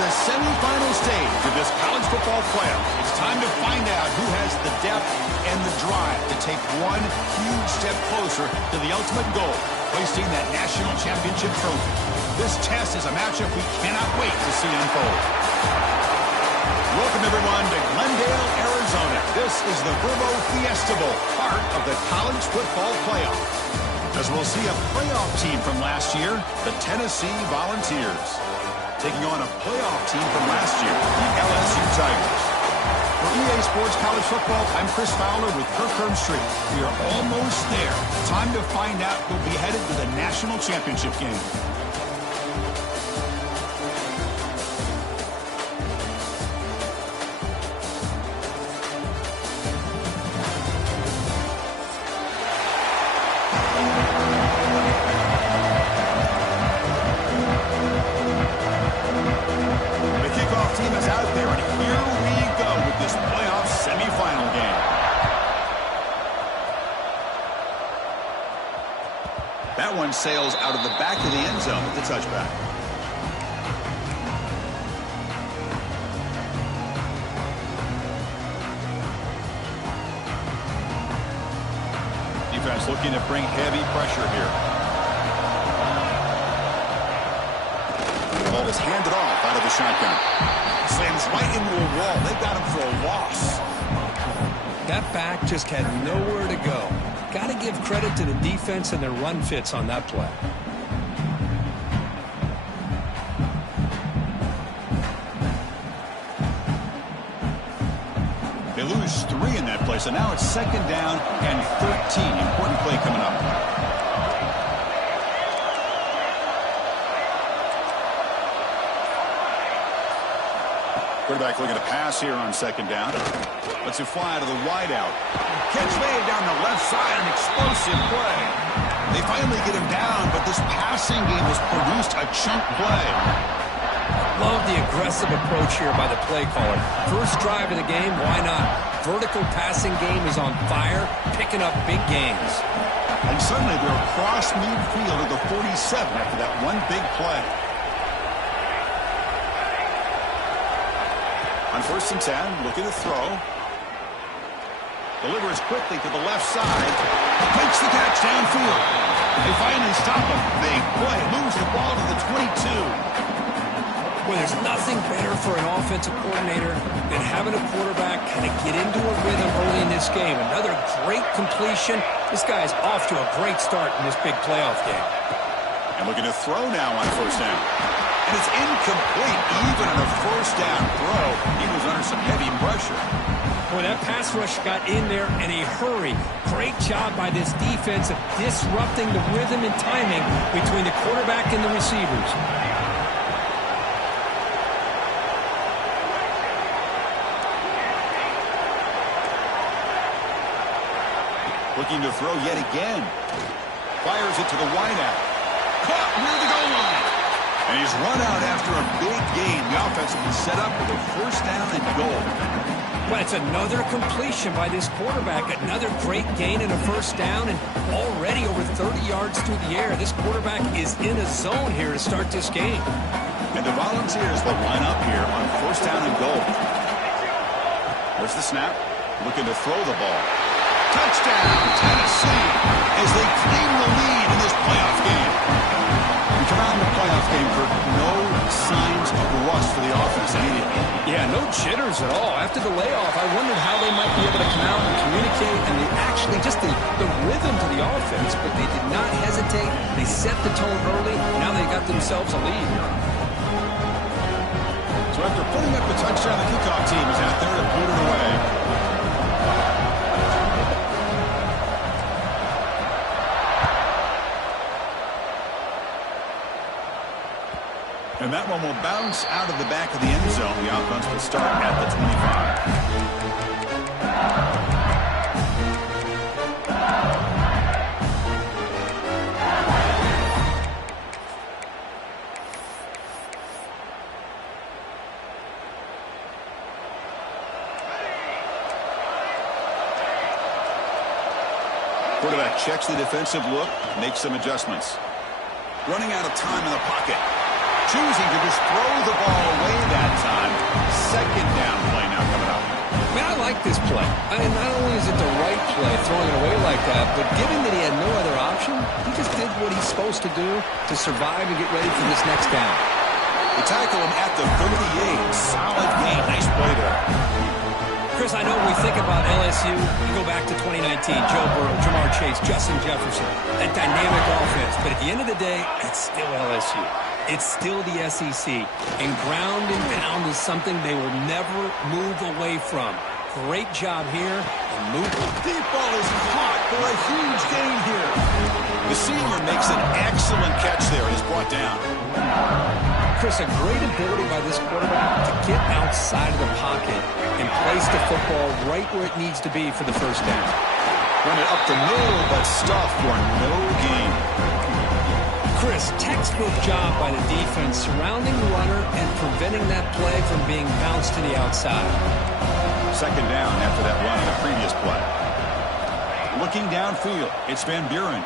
the semifinal stage of this college football playoff. It's time to find out who has the depth and the drive to take one huge step closer to the ultimate goal, hoisting that national championship trophy. This test is a matchup we cannot wait to see unfold. Welcome, everyone, to Glendale, Arizona. This is the Vrbo Fiesta Bowl, part of the college football playoff. As we'll see a playoff team from last year, the Tennessee Volunteers, taking on a playoff team from last year, the LSU Tigers. For EA Sports College Football, I'm Chris Fowler with Kirk Herbstreit. We are almost there. Time to find out who'll be headed to the national championship game. That one sails out of the back of the end zone with the touchback. Defense looking to bring heavy pressure here. The ball is handed off out of the shotgun. Slams right into a wall. They got him for a loss. That back just had nowhere to go. Got to give credit to the defense and their run fits on that play. They lose 3 in that play, so now it's second down and 13. Important play coming up. Quarterback looking to pass here on second down. Lets it fly to the wideout. Catch made down the left side, an explosive play. They finally get him down, but this passing game has produced a chunk play. Love the aggressive approach here by the play caller. First drive of the game, why not? Vertical passing game is on fire, picking up big gains. And suddenly they're across midfield at the 47 after that one big play. On 1st and 10, looking to throw. Delivers quickly to the left side. Makes the catch downfield. They finally stop him. Big play. Moves the ball to the 22. Well, there's nothing better for an offensive coordinator than having a quarterback kind of get into a rhythm early in this game. Another great completion. This guy is off to a great start in this big playoff game. And looking to throw now on 1st down. And it's incomplete, even on a 1st down throw. He was under some heavy pressure. Boy, that pass rush got in there in a hurry. Great job by this defense of disrupting the rhythm and timing between the quarterback and the receivers. Looking to throw yet again. Fires it to the wideout. Caught near the goal line. And he's run out after a big gain. The offense will be set up with a 1st down and goal. Well, it's another completion by this quarterback. Another great gain and a 1st down, and already over 30 yards through the air. This quarterback is in a zone here to start this game. And the Volunteers will line up here on 1st down and goal. There's the snap. Looking to throw the ball. Touchdown, Tennessee, as they claim the lead in this playoff game. We come out in the playoff game for no signs of rust for the offense immediately. Yeah, no jitters at all. After the layoff, I wondered how they might be able to come out and communicate, and they actually just the rhythm to the offense, but they did not hesitate. They set the tone early. Now they got themselves a lead. So after putting up the touchdown, the kickoff team is out there to put it away. And that one will bounce out of the back of the end zone. The offense will start at the 25. Quarterback checks the defensive look, makes some adjustments. Running out of time in the pocket. choosing to just throw the ball away that time. Second down play now coming up. Man, I like this play. I mean, not only is it the right play, throwing it away like that, but given that he had no other option, he just did what he's supposed to do to survive and get ready for this next down. They tackle him at the 38. Solid gain. Nice play there. Chris, I know when we think about LSU, you go back to 2019, Joe Burrow, Jamar Chase, Justin Jefferson, that dynamic offense. But at the end of the day, it's still LSU. It's still the SEC. And ground and pound is something they will never move away from. Great job here. And move. Deep ball is caught for a huge gain here. The senior makes an excellent catch there and is brought down. Chris, a great ability by this quarterback to get outside of the pocket and place the football right where it needs to be for the first down. Run it up the middle, but stuffed for no gain. Chris, textbook job by the defense surrounding the runner and preventing that play from being bounced to the outside. Second down after that run on the previous play. Looking downfield, it's Van Buren.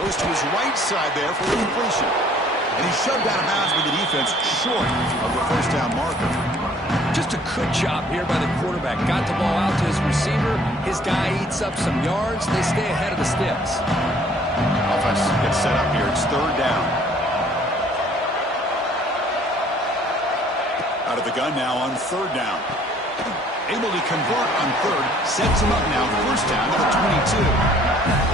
Goes to his right side there for the completion. And he's shoved out of bounds by the defense short of the first down marker. Just a good job here by the quarterback. Got the ball out to his receiver. His guy eats up some yards. They stay ahead of the sticks. Offense gets set up here. It's third down. Out of the gun now on third down. Able to convert on third. Sets him up now. First down to the 22.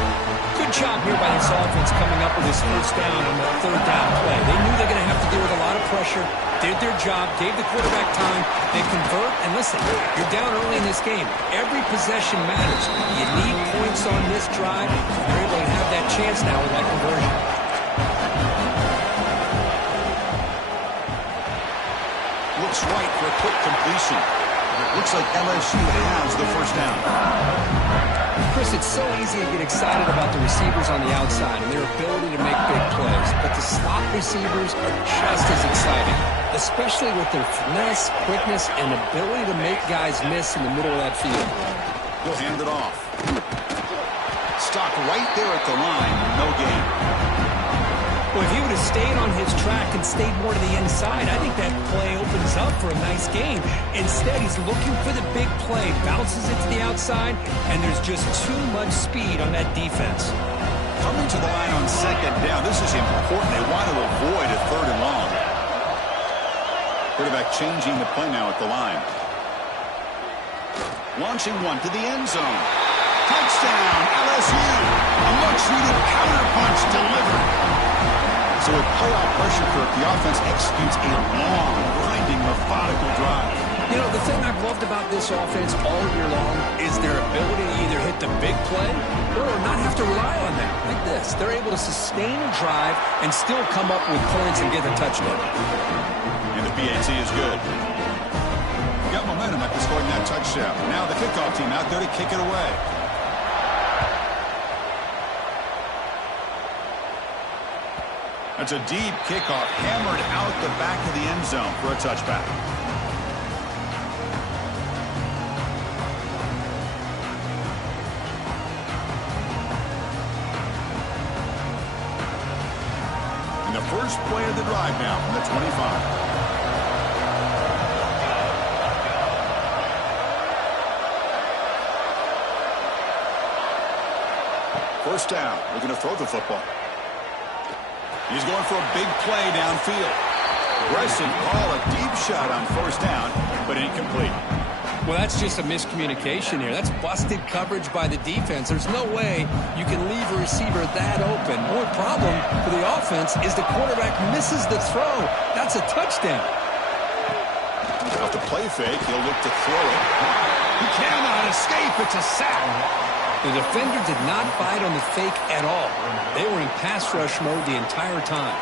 Good job here by this offense coming up with his first down on that third down play. They knew they're going to have to deal with a lot of pressure, did their job, gave the quarterback time, they convert, and listen, you're down early in this game. Every possession matters. You need points on this drive. You're able to have that chance now with that conversion. Looks right for a quick completion. Looks like LSU has the first down. Chris, it's so easy to get excited about the receivers on the outside and their ability to make big plays, but the slot receivers are just as exciting, especially with their finesse, quickness, and ability to make guys miss in the middle of that field. He'll hand it off. Stopped right there at the line. No gain. Well, if he would have stayed on his track and stayed more to the inside, I think that play opens up for a nice game. Instead, he's looking for the big play, bounces it to the outside, and there's just too much speed on that defense. Coming to the line on second down, this is important. They want to avoid a third and long. Quarterback changing the play now at the line. Launching one to the end zone. Touchdown, LSU. A much-needed counterpunch delivered. So with playoff pressure, Kirk, the offense executes a long, grinding, methodical drive. You know, the thing I've loved about this offense all year long is their ability to either hit the big play or not have to rely on that. Like this. They're able to sustain a drive and still come up with points and get a touchdown. And the PAT is good. Got momentum after scoring that touchdown. Now the kickoff team out there to kick it away. That's a deep kickoff, hammered out the back of the end zone for a touchback. And the first play of the drive now from the 25. First down, looking to throw the football. He's going for a big play downfield. Aggressive call, a deep shot on first down, but incomplete. Well, that's just a miscommunication here. That's busted coverage by the defense. There's no way you can leave a receiver that open. More problem for the offense is the quarterback misses the throw. That's a touchdown. Off the play fake, he'll look to throw it. He cannot escape. It's a sack. The defender did not bite on the fake at all. They were in pass rush mode the entire time.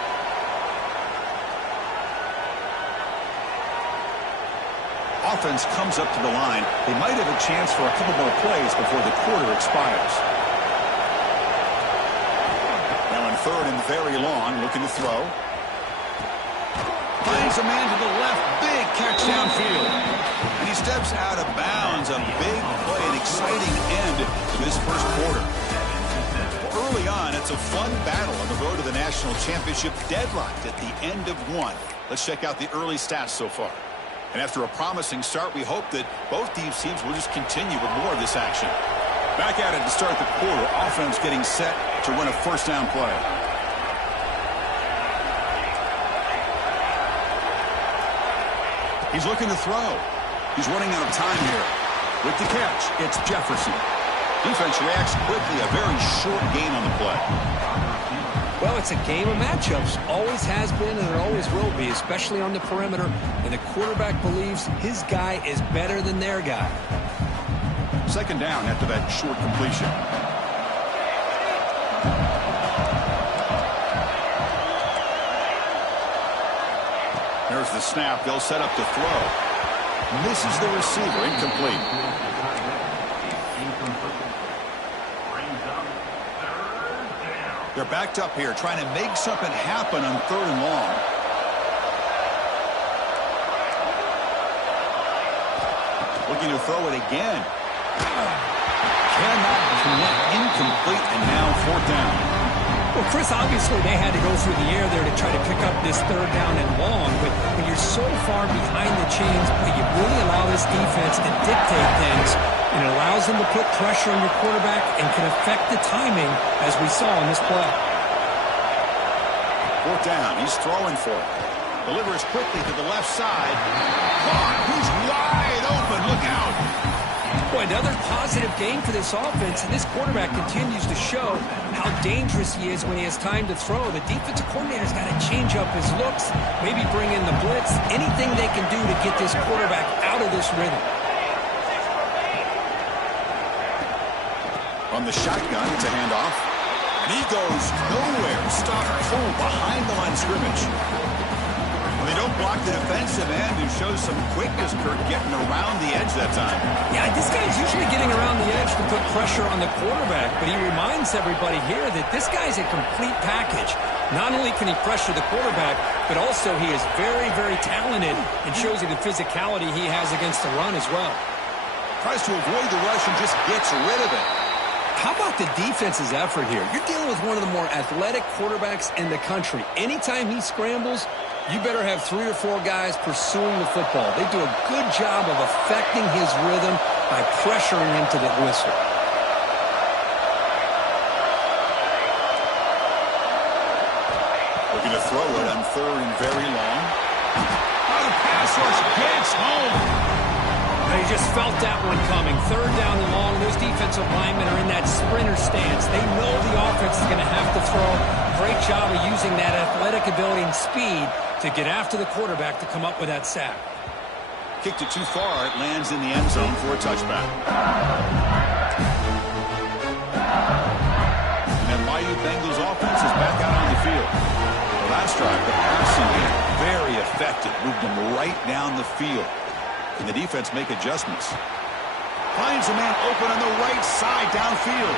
Offense comes up to the line. They might have a chance for a couple more plays before the quarter expires. Now in third and very long, looking to throw. Finds a man to the left. Big catch downfield. And he steps out of bounds. A big play, an exciting end to this first quarter. early on, it's a fun battle on the road to the national championship, deadlocked at the end of one. Let's check out the early stats so far. And after a promising start, we hope that both these teams will just continue with more of this action. Back at it to start the quarter. Offense getting set to run a first down play. He's looking to throw. He's running out of time here. With the catch, it's Jefferson. Defense reacts quickly. A very short gain on the play. Well, it's a game of matchups. Always has been and it always will be, especially on the perimeter. And the quarterback believes his guy is better than their guy. Second down after that short completion. There's the snap. They'll set up to throw. Misses the receiver. Incomplete. They're backed up here, trying to make something happen on 3rd and long. Looking to throw it again. Cannot connect. Incomplete, and now 4th down. Well, Chris, obviously they had to go through the air there to try to pick up this 3rd down and long, but when you're so far behind the chains, you really allow this defense to dictate things, and it allows them to put pressure on your quarterback and can affect the timing, as we saw in this play. 4th down. He's throwing for it. Delivers quickly to the left side. Caught. He's wide open. Look out. Boy, another positive game for this offense, and this quarterback continues to show how dangerous he is when he has time to throw. The defensive coordinator's got to change up his looks, maybe bring in the blitz, anything they can do to get this quarterback out of this rhythm. On the shotgun, it's a handoff. And he goes nowhere. Stopped full behind the line of scrimmage. They don't block the defensive end, who shows some quickness, Kirk, getting around the edge that time. Yeah, this guy's usually getting around the edge to put pressure on the quarterback, but he reminds everybody here that this guy's a complete package. Not only can he pressure the quarterback, but also he is very, very talented and shows you the physicality he has against the run as well. Tries to avoid the rush and just gets rid of it. How about the defense's effort here? You're dealing with one of the more athletic quarterbacks in the country. Anytime he scrambles, you better have 3 or 4 guys pursuing the football. They do a good job of affecting his rhythm by pressuring him to the whistle. Looking to throw it on 3rd and very long. Oh, the pass rush gets home. They just felt that one coming. 3rd down and long. Those defensive linemen are in that sprinter stance. They know the offense is going to have to throw. Great job of using that athletic ability and speed to get after the quarterback to come up with that sack. Kicked it too far. It lands in the end zone for a touchback. And that Bayou Bengals offense is back out on the field. The last drive, the passing game, very effective. Moved them right down the field. And the defense make adjustments. Finds a man open on the right side downfield.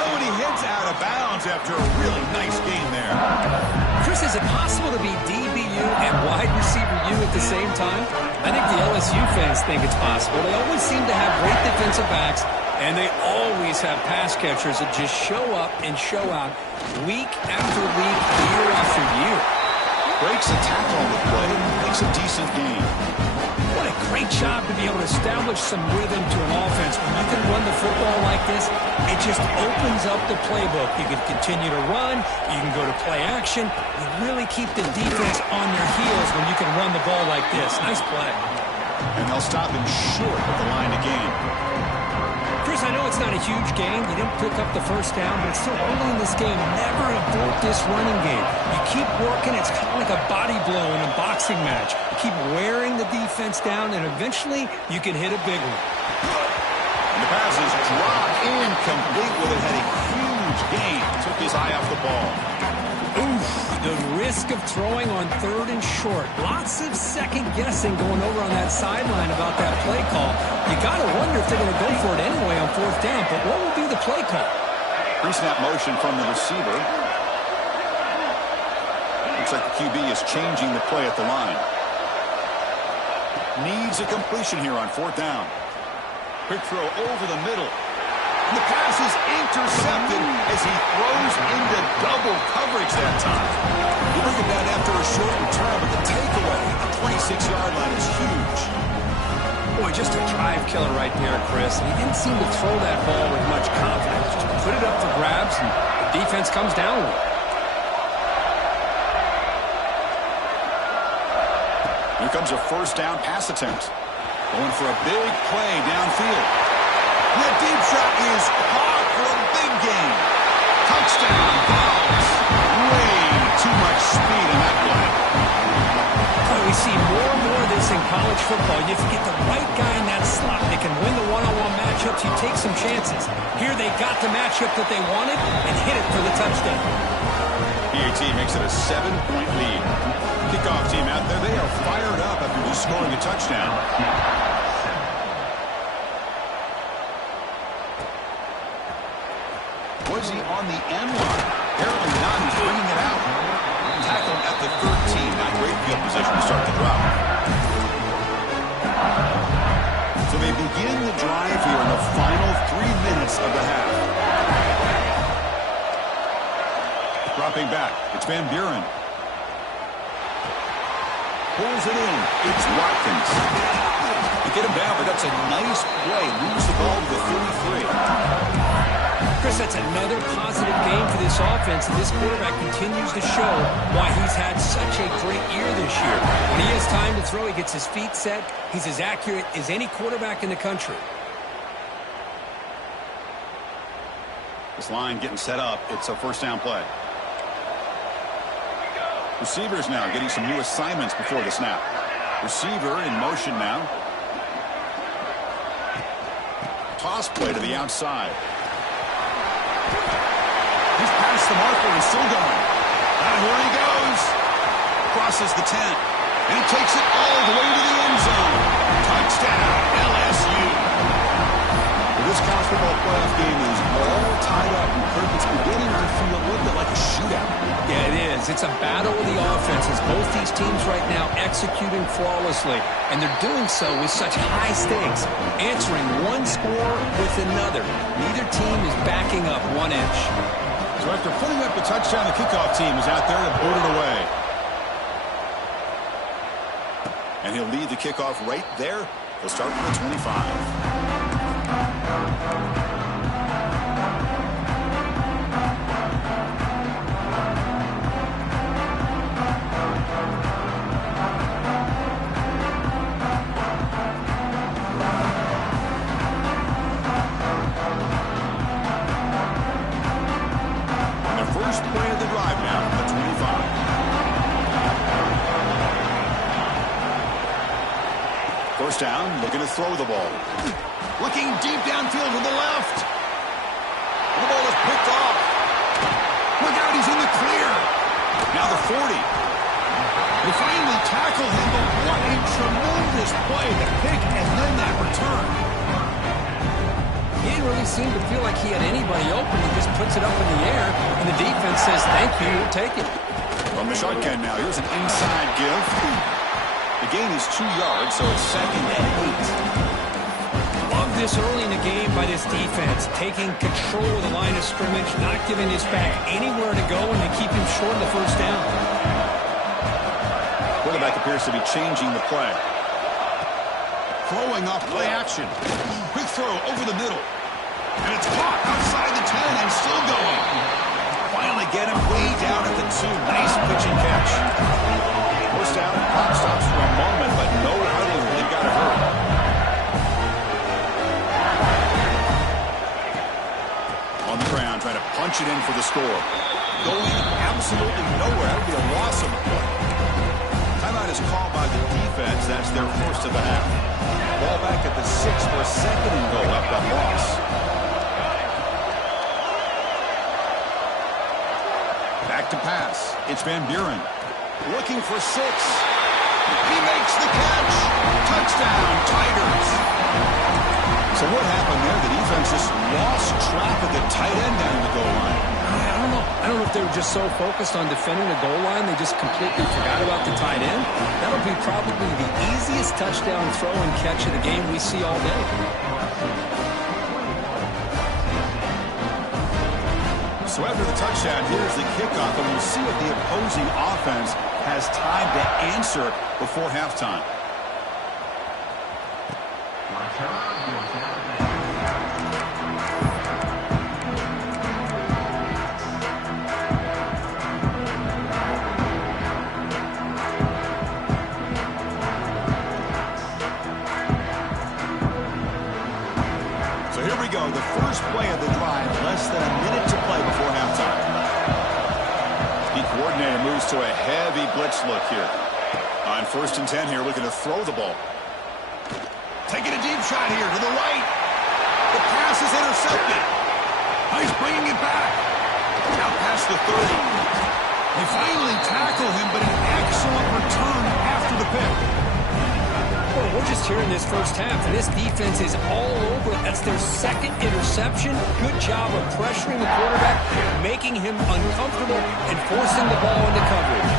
Oh, and he heads out of bounds after a really nice game there. Chris, is it possible to be DBU and wide receiver U at the same time? I think the LSU fans think it's possible. They always seem to have great defensive backs, and they always have pass catchers that just show up and show out week after week, year after year. Breaks a tackle on the play, makes a decent game. What a great job to be able to establish some rhythm to an offense. When you can run the football like this, it just opens up the playbook. You can continue to run. You can go to play action. You really keep the defense on their heels when you can run the ball like this. Nice play. And they'll stop him short of the line of game. Chris, I know it's not a huge game. You didn't pick up the 1st down, but it's still early in this game. Never abort this running game. You keep working. It's kind of like a body blow in a boxing match. You keep wearing the defense down, and eventually you can hit a big one. And the pass is dropped incomplete with it. Had a huge gain. Took his eye off the ball. Oof, the risk of throwing on 3rd and short. Lots of second guessing going over on that sideline about that play call. You got to wonder if they're going to go for it anyway on 4th down, but what will be the play call? Pre-snap motion from the receiver. Looks like the QB is changing the play at the line. Needs a completion here on 4th down. Quick throw over the middle. The pass is intercepted as he throws into double coverage that time. You look at that after a short return, but the takeaway at the 26-yard line is huge. Boy, just a drive killer right there, Chris. He didn't seem to throw that ball with much confidence. Just put it up for grabs, and the defense comes down with it. Here comes a first down pass attempt. Going for a big play downfield. The deep shot is caught for a big gain. Touchdown, Browns. Way too much speed in that play. We see more and more of this in college football. If you get the right guy in that slot, they can win the one-on-one matchups. You take some chances. Here they got the matchup that they wanted and hit it for the touchdown. PAT makes it a 7-point lead. Kickoff team out there, they are fired up after just scoring a touchdown. Was he on the end line? Apparently not. He's bringing it out. Tackled at the 13. Not great field position to start the drive. So they begin the drive here in the final 3 minutes of the half. Dropping back. It's Van Buren. Pulls it in. It's Watkins. They get him down, but that's a nice play. Moves the ball to the 33. Chris, that's another positive game for this offense, and this quarterback continues to show why he's had such a great year this year. When he has time to throw, he gets his feet set. He's as accurate as any quarterback in the country. This line getting set up. It's a first down play. Receivers now getting some new assignments before the snap. Receiver in motion now. Toss play to the outside. He's past the marker and still going. And here he goes. Crosses the 10. And he takes it all the way to the end zone. Touchdown, LSU. Well, this college football playoff game is all tied up. It's beginning to feel a little bit like a shootout. Yeah, it is. It's a battle of the offenses. Both these teams right now executing flawlessly. And they're doing so with such high stakes. Answering one score with another. Neither team is backing up 1 inch. So after putting up the touchdown, the kickoff team is out there to boot it away. And he'll lead the kickoff right there. He'll start from the 25. First down, looking to throw the ball. Looking deep downfield to the left. The ball is picked off. Look out, he's in the clear. Now the 40. They finally tackle him, but what a tremendous play to pick and then that return. He didn't really seem to feel like he had anybody open. He just puts it up in the air, and the defense says, thank you, we'll take it. From the shotgun now, here's an inside give. The gain is 2 yards, so it's 2nd and 8. Love this early in the game by this defense, taking control of the line of scrimmage, not giving his back anywhere to go, and they keep him short of the first down. Quarterback appears to be changing the play. Throwing off play action. Quick throw over the middle. And it's caught outside the 10 and still going. Finally get him way down at the 2. Nice pitch and catch. First down, clock stops for a moment, but no huddling really got it hurt. On the ground, trying to punch it in for the score. Going absolutely nowhere. That would be a loss of a play. Timeout is called by the defense. That's their first of the half. Ball back at the 6 for a 2nd and goal after that loss. Back to pass. It's Van Buren. Looking for 6. He makes the catch. Touchdown, Tigers. So what happened there? The defense just lost track of the tight end down the goal line. I don't know if they were just so focused on defending the goal line, they just completely forgot about the tight end. That'll be probably the easiest touchdown throw and catch of the game we see all day. So after the touchdown, here's the kickoff, and we'll see if the opposing offense has time to answer before halftime. So here we go, the first play of the drive, less than a minute to play before halftime. The coordinator moves to a heavy blitz look here. On 1st and 10 here, looking to throw the ball. Taking a deep shot here to the right. The pass is intercepted. He's bringing it back. Now past the 30. They finally tackle him, but an excellent return after the pick. Well, we're just here in this first half. This defense is all over it. That's their second interception. Good job of pressuring the quarterback, making him uncomfortable, and forcing the ball into coverage.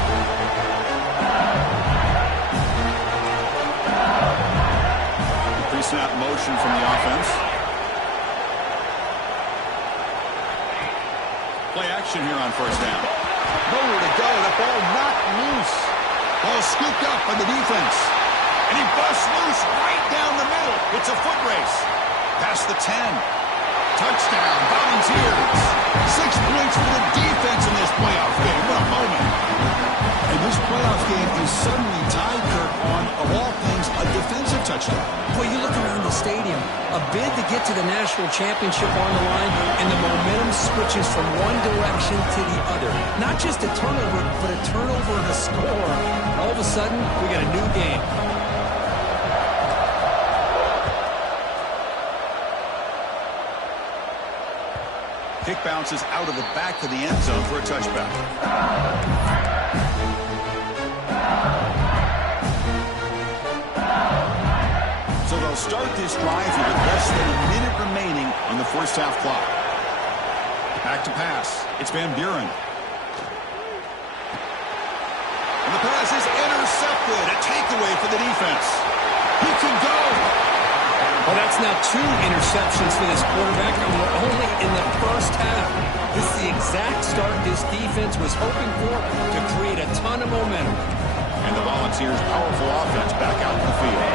Pre-snap motion from the offense. Play action here on 1st down. Nowhere to go. The ball knocked loose. Ball scooped up by the defense. And he busts loose right down the middle. It's a foot race. Past the 10. Touchdown, Volunteers. 6 points for the defense in this playoff game. What a moment. And this playoff game is suddenly tied, Kirk, on, of all things, a defensive touchdown. Well, you look around the stadium. A bid to get to the national championship on the line, and the momentum switches from one direction to the other. Not just a turnover, but a turnover and a score. All of a sudden, we got a new game. Kick bounces out of the back of the end zone for a touchback. So they'll start this drive here with less than a minute remaining on the first half clock. Back to pass. It's Van Buren. And the pass is intercepted. A takeaway for the defense. He can go. Well, that's now 2 interceptions for this quarterback, and we're only in the first half. This is the exact start this defense was hoping for to create a ton of momentum. And the Volunteers' powerful offense back out in the field.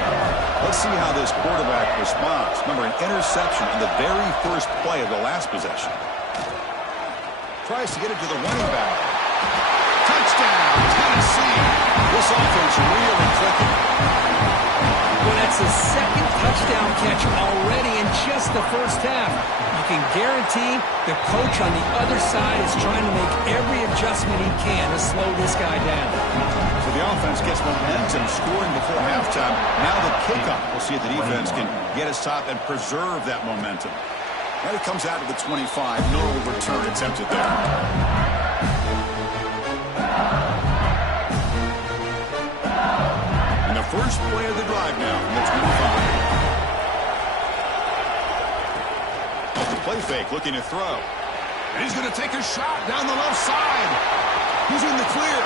Let's see how this quarterback responds. Remember, an interception on the very first play of the last possession. Tries to get it to the running back. Touchdown, Tennessee. This offense really clicking. Well, that's his second touchdown catch already in just the first half. You can guarantee the coach on the other side is trying to make every adjustment he can to slow this guy down. So the offense gets momentum, scoring before halftime. Now the kickoff. We'll see if the defense can get a stop and preserve that momentum. Now it comes out of the 25. No return attempted there. First play of the drive now from the 25. The play fake, looking to throw. And he's going to take a shot down the left side. He's in the clear.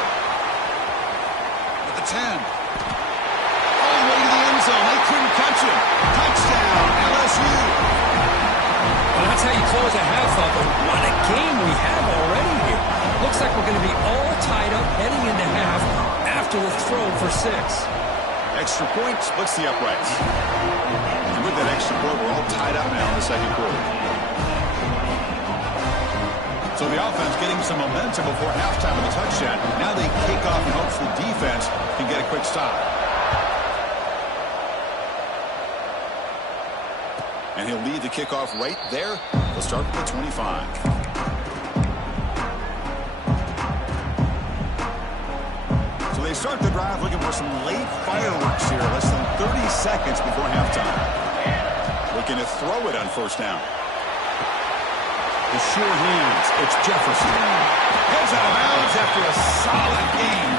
At the 10. All the way to the end zone. They couldn't catch him. Touchdown, LSU. Well, that's how you close a half up. What a game we have already here. Looks like we're going to be all tied up heading into half after the throw for 6. Extra point splits the uprights. And with that extra point, we're all tied up now in the second quarter. So the offense getting some momentum before halftime of the touchdown. Now they kick off and hopes the defense can get a quick stop. And he'll lead the kickoff right there. We'll start with the 25. They start the drive looking for some late fireworks here. Less than 30 seconds before halftime. Looking to throw it on 1st down. The sure hands. It's Jefferson. Heads out of bounds after a solid game.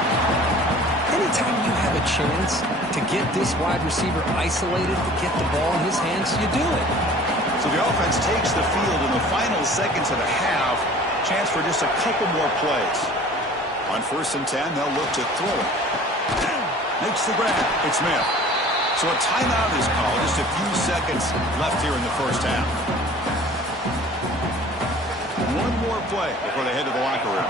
Anytime you have a chance to get this wide receiver isolated, to get the ball in his hands, you do it. So the offense takes the field in the final seconds of the half. Chance for just a couple more plays. On 1st and 10, they'll look to throw it. Makes the grab. It's Smith. So a timeout is called. Just a few seconds left here in the first half. one more play before they head to the locker room.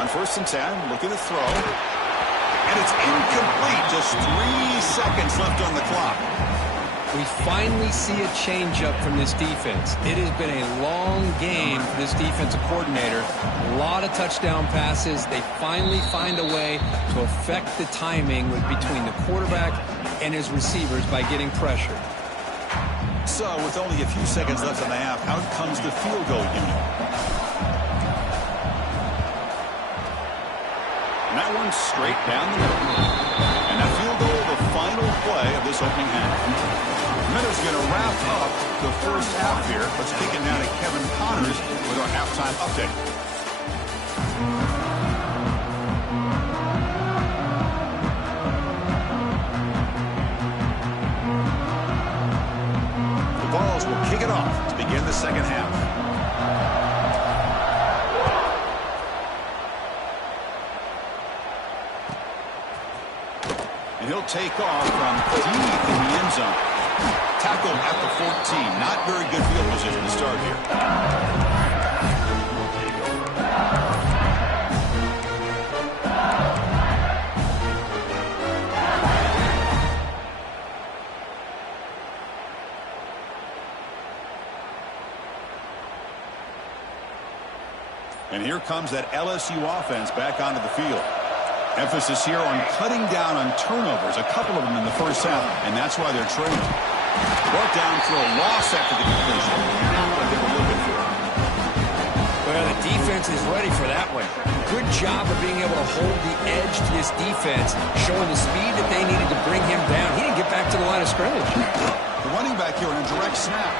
On 1st and 10, looking to throw. And it's incomplete. Just 3 seconds left on the clock. We finally see a changeup from this defense. It has been a long game for this defensive coordinator. A lot of touchdown passes. They finally find a way to affect the timing between the quarterback and his receivers by getting pressure. So, with only a few seconds left in the half, out comes the field goal unit. And that one's straight down the middle. And that field goal, the final play of this opening half. Minutes going to wrap up the first half here. Let's kick it now to Kevin Connors with our halftime update. The Vols will kick it off to begin the second half. And he'll take off from deep in the end zone. Tackle at the 14. Not very good field position to start here. And here comes that LSU offense back onto the field. Emphasis here on cutting down on turnovers, a couple of them in the first half, and that's why they're trailing. Brought down for a loss after the completion. Not what they were looking for. Well, the defense is ready for that one. Good job of being able to hold the edge to this defense, showing the speed that they needed to bring him down. He didn't get back to the line of scrimmage. The running back here in a direct snap.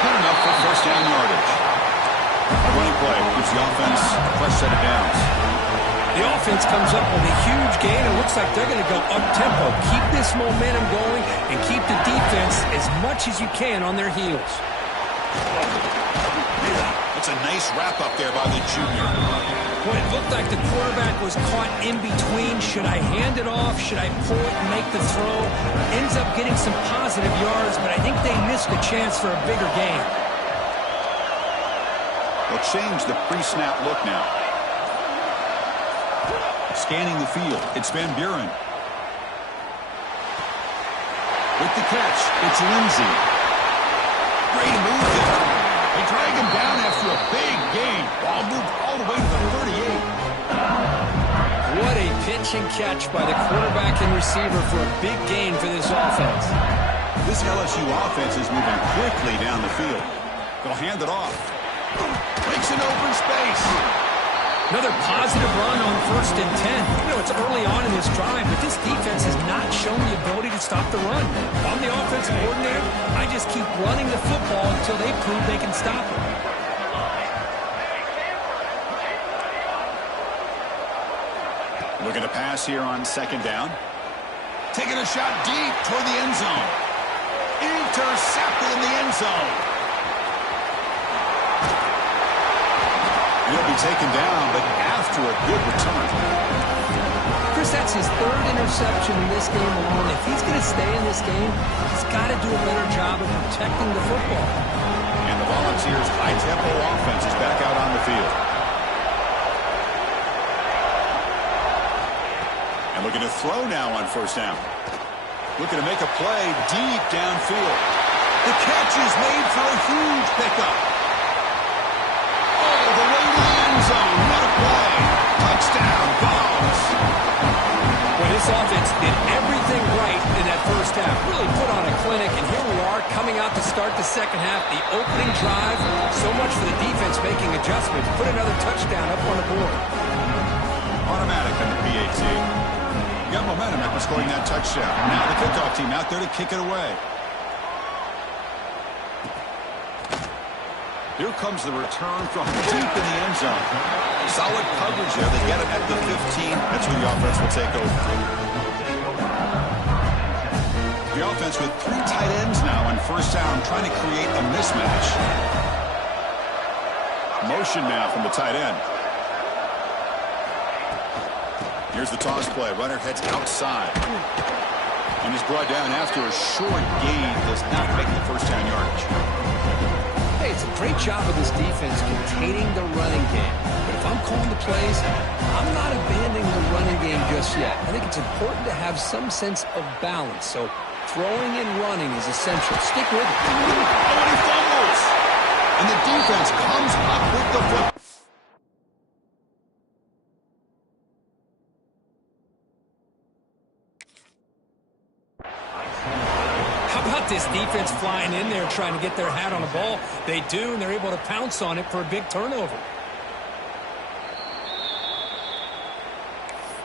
Good enough for first down yardage. A running play gives the offense a fresh set of downs. The offense comes up with a huge gain. It looks like they're going to go up-tempo. Keep this momentum going and keep the defense as much as you can on their heels. That's a nice wrap-up there by the junior. Well, it looked like the quarterback was caught in between. Should I hand it off? Should I pull it and make the throw? Ends up getting some positive yards, but I think they missed a chance for a bigger gain. They'll change the pre-snap look now. Scanning the field, it's Van Buren. With the catch, it's Lindsey. Great move there. They drag him down after a big gain. Ball moved all the way to the 38. What a pitch and catch by the quarterback and receiver for a big gain for this offense. This LSU offense is moving quickly down the field. They'll hand it off. Breaks an open space. Another positive run on 1st and 10. You know, it's early on in this drive, but this defense has not shown the ability to stop the run. If I'm the offensive coordinator, I just keep running the football until they prove they can stop it. Looking to pass here on 2nd down. Taking a shot deep toward the end zone. Intercepted in the end zone. He'll be taken down, but after a good return. Chris, that's his 3rd interception in this game alone. If he's going to stay in this game, he's got to do a better job of protecting the football. And the Volunteers' high-tempo offense is back out on the field. And looking to throw now on 1st down. Looking to make a play deep downfield. The catch is made for a huge pickup. Oh, the way to the end zone. What a play. Touchdown, Vols. Well, this offense did everything right in that first half. Really put on a clinic, and here we are coming out to start the second half. The opening drive, so much for the defense making adjustments. Put another touchdown up on the board. Automatic on the PAT. Got momentum after scoring that touchdown. Now the kickoff team out there to kick it away. Here comes the return from deep in the end zone. Solid coverage there. They get it at the 15. That's where the offense will take over. The offense with 3 tight ends now on 1st down, trying to create a mismatch. Motion now from the tight end. Here's the toss play. Runner heads outside. And is brought down after a short gain. Does not make the first down yardage. Hey, it's a great job of this defense containing the running game. But if I'm calling the plays, I'm not abandoning the running game just yet. I think it's important to have some sense of balance. So throwing and running is essential. Stick with it. Oh, and he fumbles. And the defense comes up with the football. This defense flying in there trying to get their hat on the ball. They do, and they're able to pounce on it for a big turnover.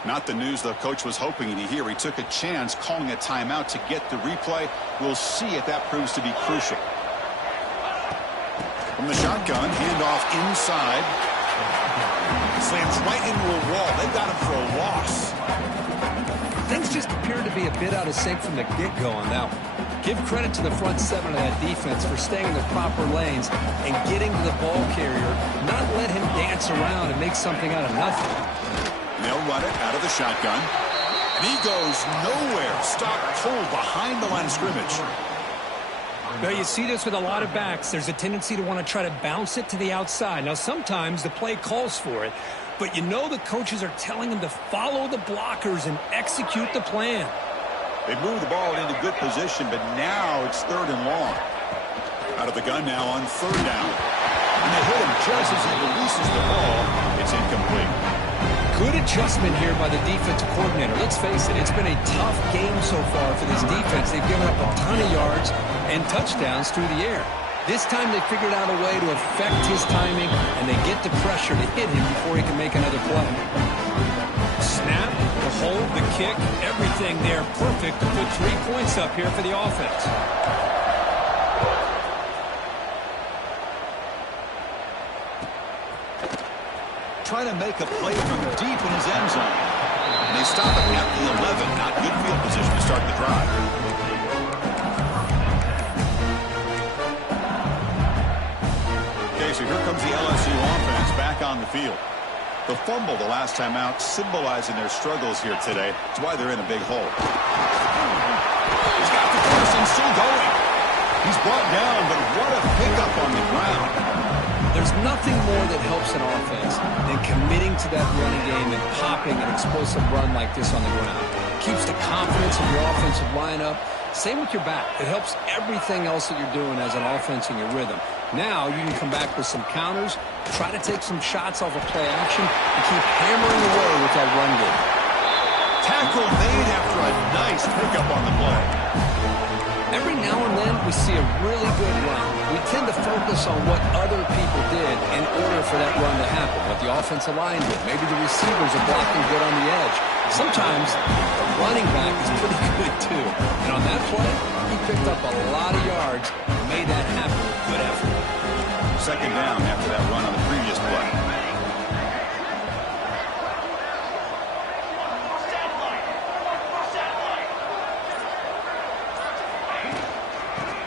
Not the news the coach was hoping to hear. He took a chance calling a timeout to get the replay. We'll see if that proves to be crucial. From the shotgun, handoff inside. Slams right into a wall. They got him for a loss. Things just appeared to be a bit out of sync from the get-go on that one. Give credit to the front seven of that defense for staying in the proper lanes and getting to the ball carrier, not let him dance around and make something out of nothing. They'll run it out of the shotgun. And he goes nowhere. Stop cold behind the line of scrimmage. Now, you see this with a lot of backs. There's a tendency to want to try to bounce it to the outside. Now, sometimes the play calls for it, but you know the coaches are telling them to follow the blockers and execute the plan. They move the ball into good position, but now it's 3rd and long. Out of the gun now on 3rd down. And they hit him just as he releases the ball. It's incomplete. Good adjustment here by the defensive coordinator. Let's face it, it's been a tough game so far for this defense. They've given up a ton of yards and touchdowns through the air. This time they figured out a way to affect his timing, and they get the pressure to hit him before he can make another play. Snap, the hold, the kick, everything there perfect to put 3 points up here for the offense. Trying to make a play from deep in his end zone. And they stop it at the 11. Not good field position to start the drive. Okay, so here comes the LSU offense back on the field. The fumble the last time out, symbolizing their struggles here today. That's why they're in a big hole. He's got the first and still going. He's brought down, but what a pickup on the ground. There's nothing more that helps an offense than committing to that running game and popping an explosive run like this on the ground. Keeps the confidence of your offensive lineup. Same with your back. It helps everything else that you're doing as an offense in your rhythm. Now you can come back with some counters, try to take some shots off of play action, and keep hammering away with that run game. Tackle made after a nice pickup on the play. Every now and then we see a really good run. We tend to focus on what other people did in order for that run to happen, what the offensive line did. Maybe the receivers are blocking good on the edge. Sometimes the running back is pretty good too. And on that play, he picked up a lot of yards and made that happen with good effort. 2nd down after that run on the previous play.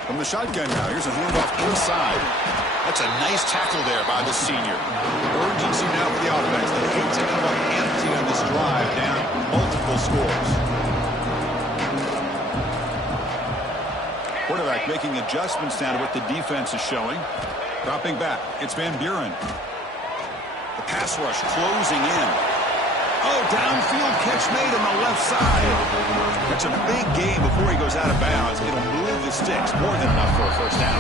From the shotgun now, here's a handoff inside. That's a nice tackle there by the senior. Urgency now for the offense. They hate to come up empty on this drive, down multiple scores. Quarterback making adjustments now to what the defense is showing. Dropping back, it's Van Buren. The pass rush closing in. Oh, downfield catch made on the left side. That's a big gain before he goes out of bounds. It'll move the sticks more than enough for a first down.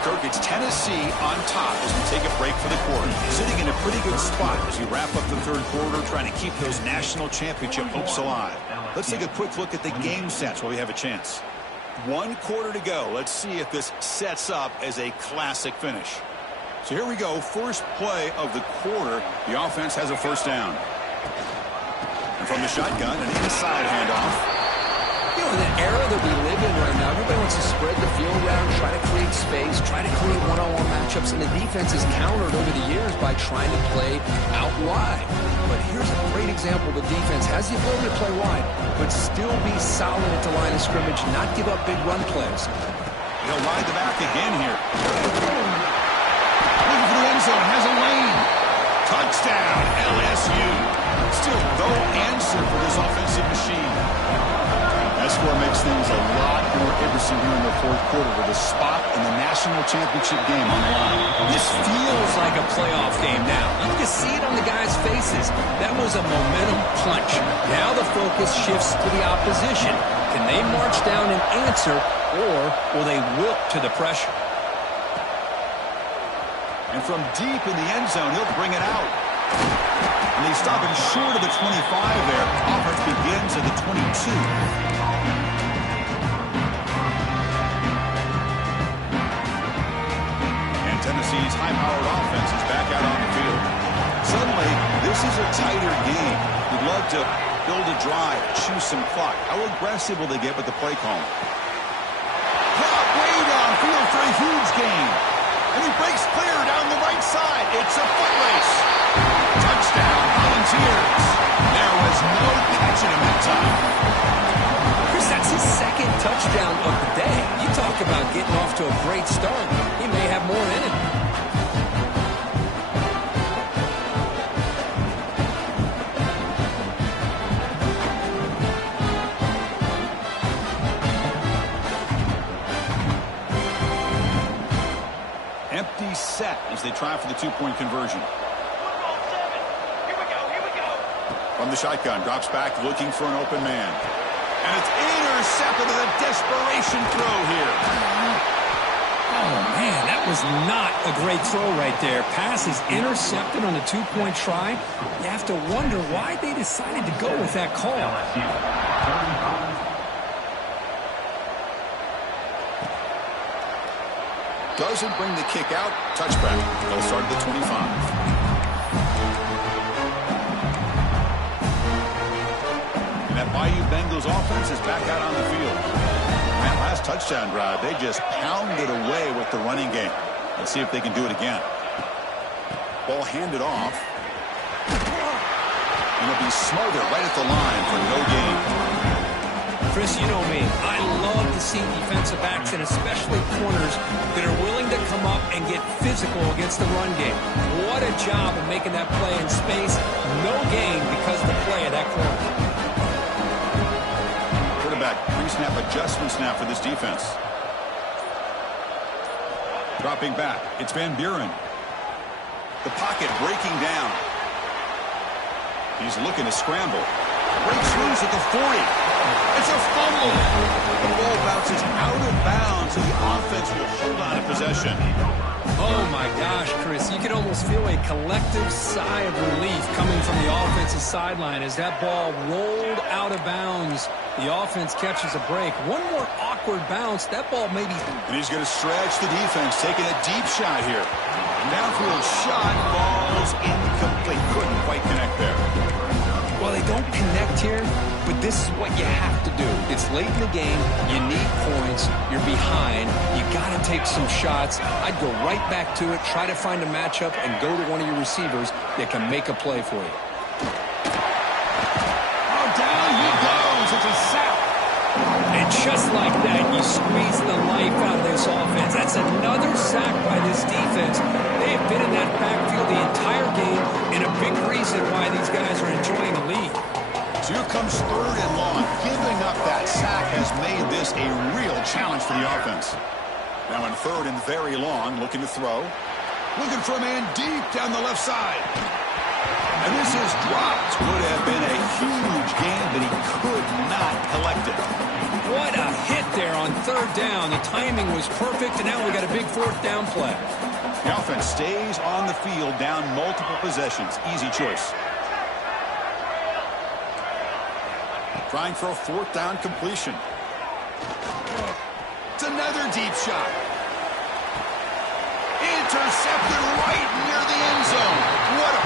Kirk, it's Tennessee on top as we take a break for the quarter. Sitting in a pretty good spot as we wrap up the 3rd quarter, trying to keep those national championship hopes alive. Let's take a quick look at the game stats while we have a chance. 1 quarter to go. Let's see if this sets up as a classic finish. So here we go. First play of the quarter. The offense has a first down. And from the shotgun, an inside handoff. You know, in the era that we live in right now, everybody wants to spread the field around, try to create space, try to create one-on-one matchups, and the defense is countered over the years by trying to play out wide. But here's a great example. The defense has the ability to play wide, but still be solid at the line of scrimmage, not give up big run plays. He'll ride the back again here. Looking for the end zone, has a lane. Touchdown, LSU. Still go and fourth quarter with a spot in the national championship game on the line. This feels like a playoff game now. You can see it on the guys' faces. That was a momentum punch. Now the focus shifts to the opposition. Can they march down and answer, or will they wilt to the pressure? And from deep in the end zone, he'll bring it out. And they stop him short of the 25 there. Offense begins at the 22. And Tennessee's high-powered offense is back out on the field. Suddenly, this is a tighter game. We'd love to build a drive, choose some clock. How aggressive will they get with the play call? Drop way downfield for a huge gain. And he breaks clear down the right side. It's a foot race. Touchdown, Volunteers. There was no catching him that time. Chris, that's his second touchdown of the day. You talk about getting off to a great start. He may have more in him. Empty set as they try for the two-point conversion. From the shotgun, drops back looking for an open man. And it's intercepted with a desperation throw here. Oh, man, that was not a great throw right there. Pass is intercepted on the two-point try. You have to wonder why they decided to go with that call. Doesn't bring the kick out. Touchback. They'll start at the 25. And that Bayou Bengals offense is back out on the field. That last touchdown drive, they just pounded away with the running game. Let's see if they can do it again. Ball handed off. And it'll be Smother right at the line for no gain. Chris, you know me. I love to see defensive backs and especially corners that are willing to come up and get physical against the run game. What a job of making that play in space. No gain because of the play of that corner. Quarterback pre-snap adjustment snap for this defense. Dropping back. It's Van Buren. The pocket breaking down. He's looking to scramble. Breaks loose at the 40. It's a fumble. The ball bounces out of bounds, and the offense will hold on to possession. Oh, my gosh, Chris. You could almost feel a collective sigh of relief coming from the offensive sideline as that ball rolled out of bounds. The offense catches a break. One more awkward bounce. That ball maybe... And he's going to stretch the defense, taking a deep shot here. Downfield shot, ball's incomplete. Couldn't quite connect there. Well, they don't connect here, but this is what you have to do. It's late in the game. You need points. You're behind. You got to take some shots. I'd go right back to it, try to find a matchup, and go to one of your receivers that can make a play for you. Oh, down he goes. It's a sack. And just like that, you squeeze the life out of this offense. That's another sack by this defense. They have been in that backfield the entire game, and a big reason why these guys are enjoying the lead. So here comes 3rd and long. Giving up that sack has made this a real challenge for the offense. Now in 3rd and very long, looking to throw. Looking for a man deep down the left side. And this is dropped. Would have been a huge gain, but he could not collect it. What a hit there on 3rd down. The timing was perfect, and now we got a big 4th down play. The offense stays on the field, down multiple possessions. Easy choice. Trying for a 4th down completion. It's another deep shot. Intercepted right near the end zone. What a